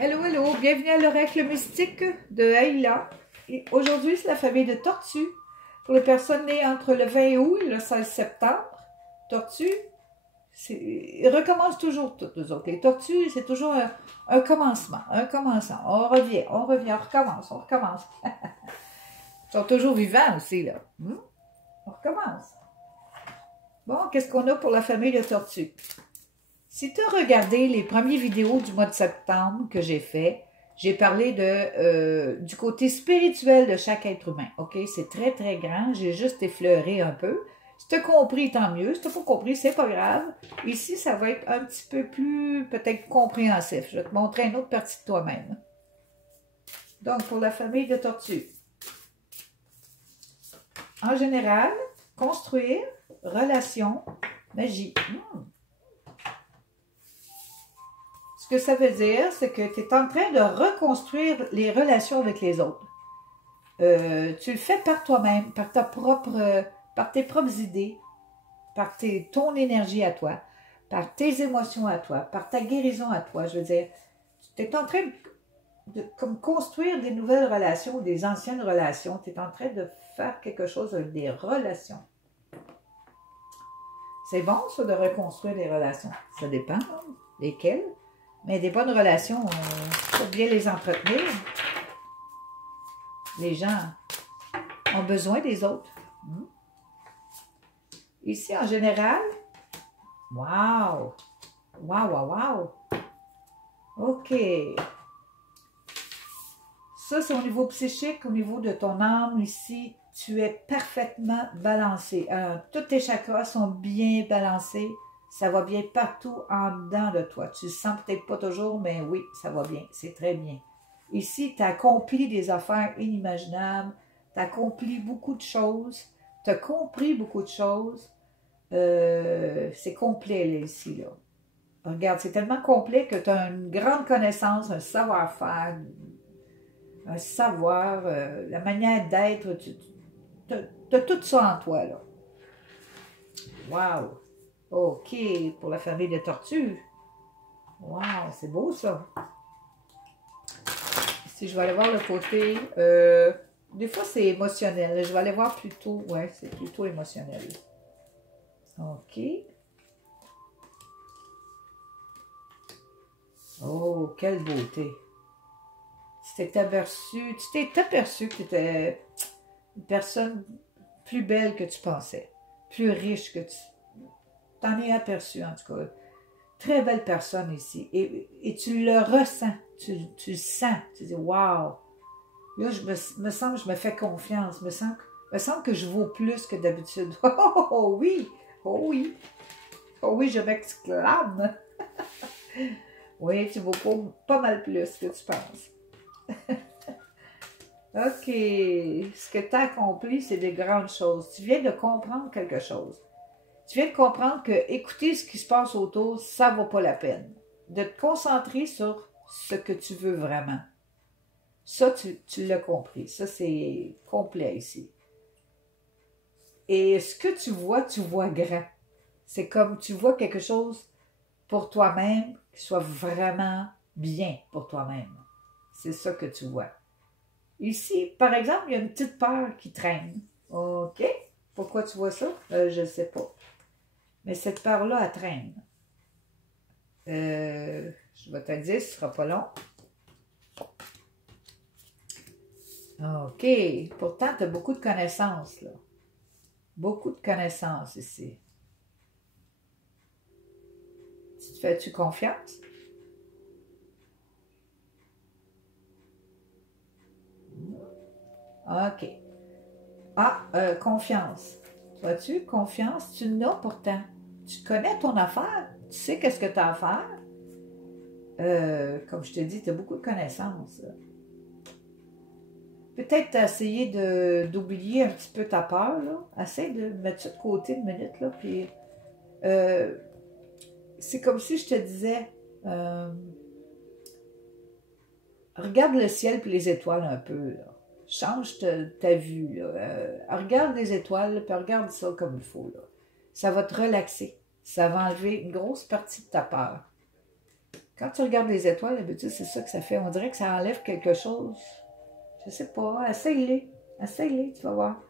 Hello, hello, bienvenue à l'oracle mystique de Aïla. Aujourd'hui, c'est la famille de tortues. Pour les personnes nées entre le 20 août et le 16 septembre, tortues, ils recommencent toujours toutes les autres. Les tortues, c'est toujours un commencement, un commencement. On revient, on recommence, on recommence. Ils sont toujours vivants aussi, là. On recommence. Bon, qu'est-ce qu'on a pour la famille de tortues? Si tu as regardé les premières vidéos du mois de septembre que j'ai fait, j'ai parlé du côté spirituel de chaque être humain. OK? C'est très, très grand. J'ai juste effleuré un peu. Si tu as compris, tant mieux. Si tu n'as pas compris, c'est pas grave. Ici, ça va être un petit peu plus, peut-être, compréhensif. Je vais te montrer une autre partie de toi-même. Donc, pour la famille de tortues. En général, construire, relation, magie. Ce que ça veut dire, c'est que tu es en train de reconstruire les relations avec les autres. Tu le fais par toi-même, par tes propres idées, par ton énergie à toi, par tes émotions à toi, par ta guérison à toi. Je veux dire, tu es en train de comme construire des nouvelles relations, des anciennes relations. Tu es en train de faire quelque chose avec des relations. C'est bon, ça, de reconstruire les relations. Ça dépend, hein, lesquelles. Mais des bonnes relations, il faut bien les entretenir. Les gens ont besoin des autres. Ici, en général, wow! Wow, wow, wow! OK. Ça, c'est au niveau psychique, au niveau de ton âme. Ici, tu es parfaitement balancé. Tous tes chakras sont bien balancés. Ça va bien partout en dedans de toi. Tu le sens peut-être pas toujours, mais oui, ça va bien. C'est très bien. Ici, tu as accompli des affaires inimaginables. Tu as accompli beaucoup de choses. Tu as compris beaucoup de choses. C'est complet, là, ici, là. Regarde, c'est tellement complet que tu as une grande connaissance, un savoir-faire, un savoir, la manière d'être. Tu as tout ça en toi, là. Wow! OK, pour la famille de tortues. Wow, c'est beau ça. Si je vais aller voir le côté... des fois, c'est émotionnel. Je vais aller voir plutôt... Ouais, c'est plutôt émotionnel. OK. Oh, quelle beauté. Tu t'es aperçu que tu étais une personne plus belle que tu pensais. Plus riche que tu... T'en es aperçu, en tout cas. Très belle personne ici. Et tu le ressens. Tu le sens. Tu dis, wow. Là, me sens que je me fais confiance. Me semble que je vaux plus que d'habitude. Oh oui. Oh oui. Oh oui, je m'exclame. Oui, tu vaux pas mal plus que tu penses. OK. Ce que tu as accompli, c'est des grandes choses. Tu viens de comprendre quelque chose. Tu viens de comprendre que écouter ce qui se passe autour, ça ne vaut pas la peine. De te concentrer sur ce que tu veux vraiment. Ça, tu l'as compris. Ça, c'est complet ici. Et ce que tu vois grand. C'est comme tu vois quelque chose pour toi-même qui soit vraiment bien pour toi-même. C'est ça que tu vois. Ici, par exemple, il y a une petite peur qui traîne. OK? Pourquoi tu vois ça? Je ne sais pas. Mais cette peur-là, elle traîne. Je vais te le dire, ce ne sera pas long. OK. Pourtant, tu as beaucoup de connaissances, là. Beaucoup de connaissances ici. Tu te fais-tu confiance? OK. Confiance. Vois-tu, confiance, tu l'as pourtant. Tu connais ton affaire. Tu sais qu'est-ce que tu as à faire. Comme je te dis, tu as beaucoup de connaissances. Peut-être tu as essayé d'oublier un petit peu ta peur. Là. Essaye de mettre ça de côté une minute. Là, puis, c'est comme si je te disais, regarde le ciel et les étoiles un peu. Là. Change ta vue. Là. Regarde les étoiles, puis regarde ça comme il faut. Là. Ça va te relaxer. Ça va enlever une grosse partie de ta peur. Quand tu regardes les étoiles, d'habitude, c'est ça que ça fait. On dirait que ça enlève quelque chose. Je sais pas, essaye-les. Essaye-les, tu vas voir.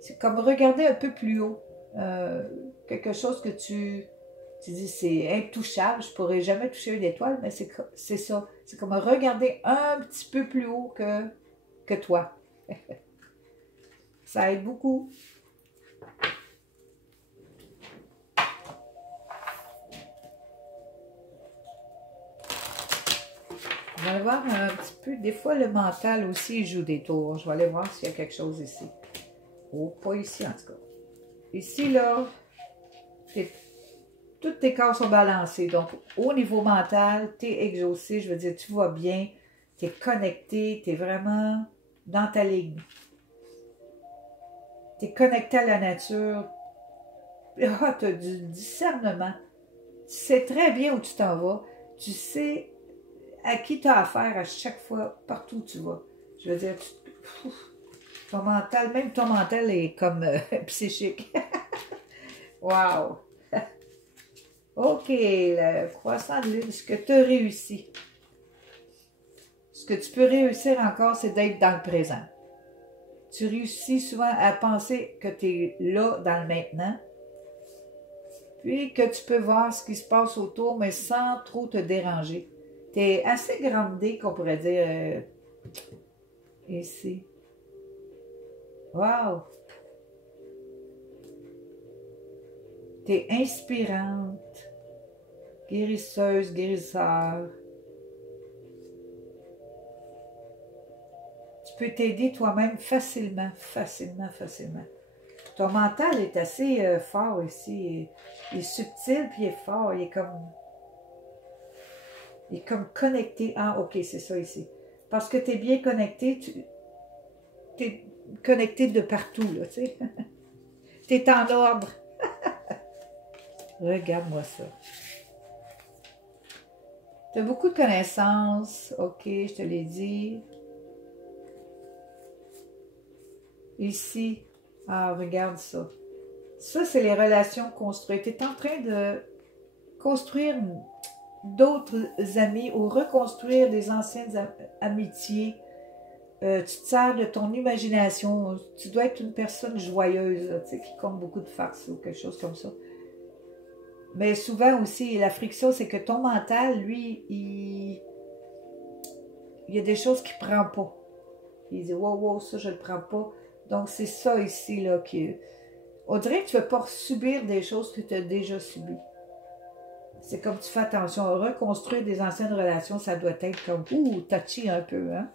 C'est comme regarder un peu plus haut. Quelque chose que tu dis, c'est intouchable, je pourrais jamais toucher une étoile, mais c'est ça. C'est comme regarder un petit peu plus haut que toi. Ça aide beaucoup. On va aller voir un petit peu. Des fois, le mental aussi il joue des tours. Je vais aller voir s'il y a quelque chose ici. Oh, pas ici en tout cas. Ici, là, toutes tes corps sont balancés. Donc, au niveau mental, tu es exaucé. Je veux dire, tu vas bien. Tu es connecté. Tu es vraiment dans ta ligne. Tu es connecté à la nature. Ah, tu as du discernement. Tu sais très bien où tu t'en vas. Tu sais à qui tu as affaire à chaque fois, partout où tu vas. Je veux dire, ton mental, même ton mental est comme psychique. Wow! OK, le croissant de lune, ce que tu as réussi. Ce que tu peux réussir encore, c'est d'être dans le présent. Tu réussis souvent à penser que tu es là, dans le maintenant, puis que tu peux voir ce qui se passe autour, mais sans trop te déranger. Tu es assez grandé, qu'on pourrait dire, ici. Wow! Tu es inspirante, guérisseuse, guérisseur. Tu peux t'aider toi-même facilement, facilement, facilement. Ton mental est assez fort ici. Il est subtil, puis il est fort. Il est comme connecté. Ah, ok, c'est ça ici. Parce que tu es bien connecté, tu es connecté de partout, là, tu sais. Tu es en ordre. Regarde-moi ça. Tu as beaucoup de connaissances. Ok, je te l'ai dit. Ici. Ah, regarde ça. Ça, c'est les relations construites. Tu es en train de construire d'autres amis ou reconstruire des anciennes amitiés. Tu te sers de ton imagination. Tu dois être une personne joyeuse, là, tu sais, qui compte beaucoup de farce ou quelque chose comme ça. Mais souvent aussi, la friction, c'est que ton mental, lui, il y a des choses qu'il ne prend pas. Il dit, wow, wow, ça, je ne le prends pas. Donc, c'est ça ici, là, qui... On dirait que tu ne veux pas subir des choses que tu as déjà subies. C'est comme tu fais attention. Reconstruire des anciennes relations, ça doit être comme, touchy un peu, hein?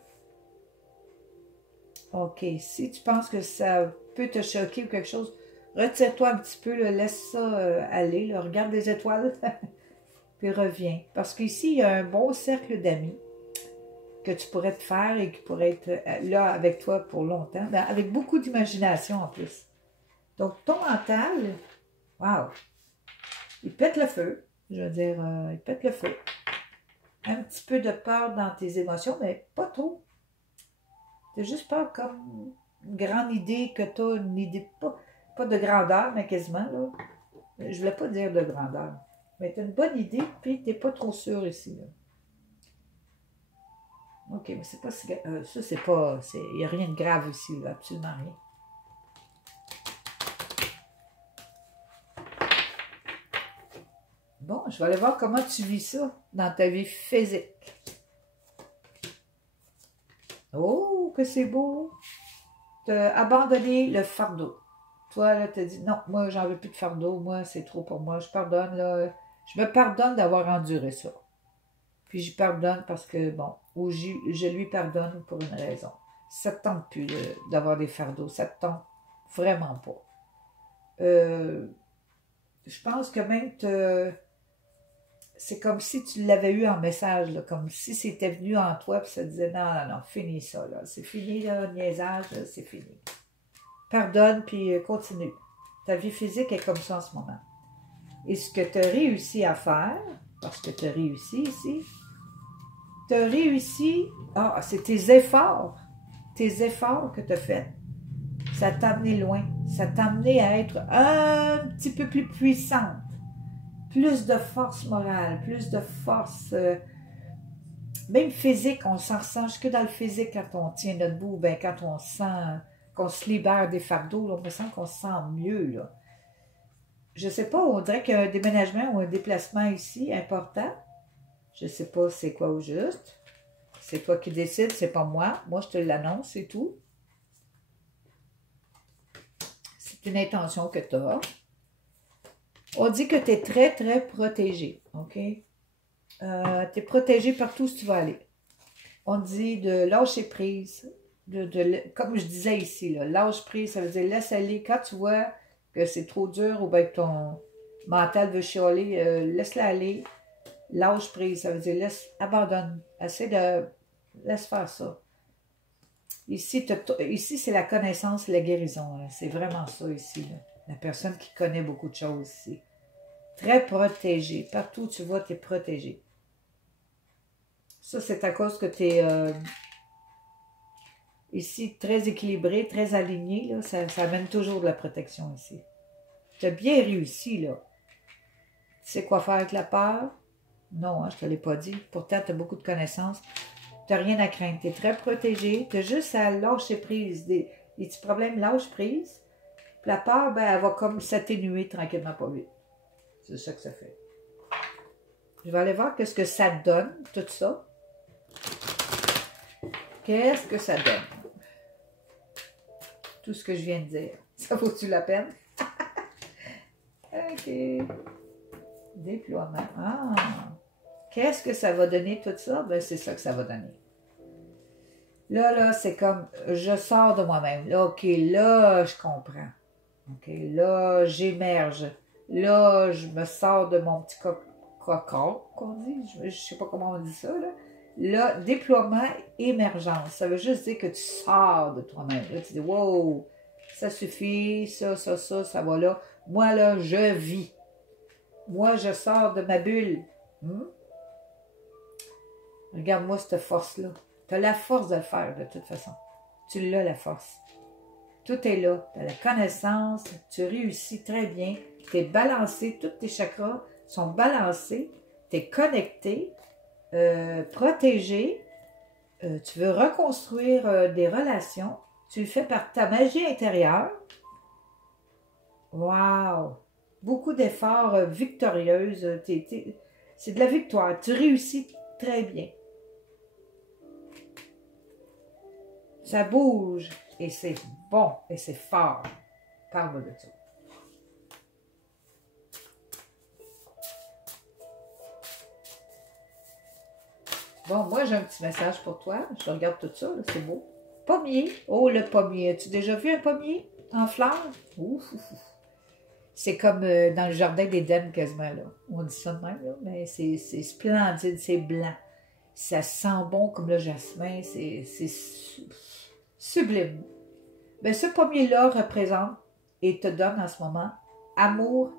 OK. Si tu penses que ça peut te choquer ou quelque chose, retire-toi un petit peu, là, laisse ça aller, là, regarde les étoiles, puis reviens. Parce qu'ici, il y a un bon cercle d'amis que tu pourrais te faire et qui pourrait être là avec toi pour longtemps, ben, avec beaucoup d'imagination en plus. Donc, ton mental, wow, il pète le feu. Je veux dire, il pète le feu. Un petit peu de peur dans tes émotions, mais pas trop. Tu as juste peur comme une grande idée que tu as, une idée, pas de grandeur, mais quasiment, là. Je voulais pas dire de grandeur. Mais tu as une bonne idée, puis tu n'es pas trop sûr ici, là. OK, mais c'est pas si... ça, c'est pas... Il n'y a rien de grave ici, là, absolument rien. Bon, je vais aller voir comment tu vis ça dans ta vie physique. Oh, que c'est beau! Tu as abandonné le fardeau. Toi, là, tu as dit, non, moi, j'en veux plus de fardeau. Moi, c'est trop pour moi. Je pardonne, là. Je me pardonne d'avoir enduré ça. Puis je pardonne parce que, bon, ou je lui pardonne pour une raison. Ça ne te tente plus d'avoir des fardeaux. Ça ne te tente vraiment pas. Je pense que même c'est comme si tu l'avais eu en message, là, comme si c'était venu en toi, puis ça te disait, non, non, non, finis ça, là. C'est fini, là, niaisage, c'est fini. Pardonne, puis continue. Ta vie physique est comme ça en ce moment. Et ce que tu as réussi à faire, parce que tu as réussi ici, tu as réussi, c'est tes efforts que tu as faits. Ça t'a amené loin. Ça t'a amené à être un petit peu plus puissante. Plus de force morale, plus de force même physique, on s'en ressent jusque dans le physique quand on tient notre bout, ben quand on sent qu'on se libère des fardeaux, là, on me sent qu'on se sent mieux, là. Je sais pas, on dirait qu'il y a un déménagement ou un déplacement ici important. Je sais pas c'est quoi au juste. C'est toi qui décides, c'est pas moi. Moi, je te l'annonce, c'est tout. C'est une intention que tu as. On dit que tu es très, très protégé, OK? Tu es protégé partout où tu vas aller. On dit de lâcher prise, comme je disais ici, là, lâche prise, ça veut dire laisse aller. Quand tu vois que c'est trop dur ou bien que ton mental veut chialer, laisse-la aller. Lâche prise, ça veut dire abandonne. Laisse faire ça. Ici, c'est la connaissance et la guérison. Hein. C'est vraiment ça ici. Là. La personne qui connaît beaucoup de choses ici. Très protégée. Partout où tu vas, tu es protégé. Ça, c'est à cause que tu es ici très équilibré, très aligné. Là. Ça amène toujours de la protection ici. Tu as bien réussi, là. Tu sais quoi faire avec la peur? Non, hein, je ne te l'ai pas dit. Pourtant, tu as beaucoup de connaissances. Tu n'as rien à craindre. Tu es très protégé. Tu as juste à lâcher prise. Les petits problèmes, lâche prise. Puis la peur, ben, elle va comme s'atténuer tranquillement, pas vite. C'est ça que ça fait. Je vais aller voir qu'est-ce que ça donne, tout ça. Qu'est-ce que ça donne? Tout ce que je viens de dire. Ça vaut-tu la peine? OK. Déploiement. Ah! Qu'est-ce que ça va donner tout ça? Ben, c'est ça que ça va donner. Là, c'est comme, je sors de moi-même. Là, OK, là, je comprends. OK, là, j'émerge. Là, je me sors de mon petit cocon, qu'on dit. Je ne sais pas comment on dit ça, là. Là, déploiement, émergence. Ça veut juste dire que tu sors de toi-même. Là, tu dis, wow, ça suffit, ça va là. Moi, là, je vis. Moi, je sors de ma bulle. Regarde-moi cette force-là. Tu as la force de le faire, de toute façon. Tu l'as, la force. Tout est là. Tu as la connaissance. Tu réussis très bien. Tu es balancé. Tous tes chakras sont balancés. Tu es connecté, protégé. Tu veux reconstruire des relations. Tu le fais par ta magie intérieure. Wow! Beaucoup d'efforts victorieuses. C'est de la victoire. Tu réussis très bien. Ça bouge et c'est bon et c'est fort. Parle-moi de ça. Bon, moi j'ai un petit message pour toi. Je regarde tout ça, c'est beau. Pommier. Oh, le pommier. As-tu déjà vu un pommier en fleurs? Ouf, ouf, ouf. C'est comme dans le jardin d'Éden quasiment, là. On dit ça de même, là, mais c'est splendide, c'est blanc. Ça sent bon comme le jasmin, c'est sublime. Ben, ce pommier-là représente et te donne en ce moment amour,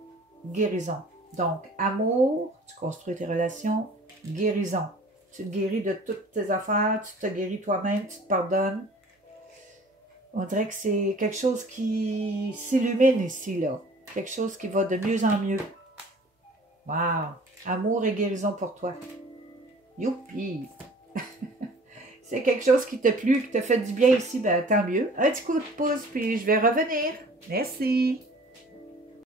guérison. Donc, amour, tu construis tes relations, guérison. Tu te guéris de toutes tes affaires, tu te guéris toi-même, tu te pardonnes. On dirait que c'est quelque chose qui s'illumine ici, là. Quelque chose qui va de mieux en mieux. Wow! Amour et guérison pour toi. Youpi! C'est quelque chose qui t'a plu, qui t'a fait du bien ici, ben tant mieux. Un petit coup de pouce, puis je vais revenir. Merci!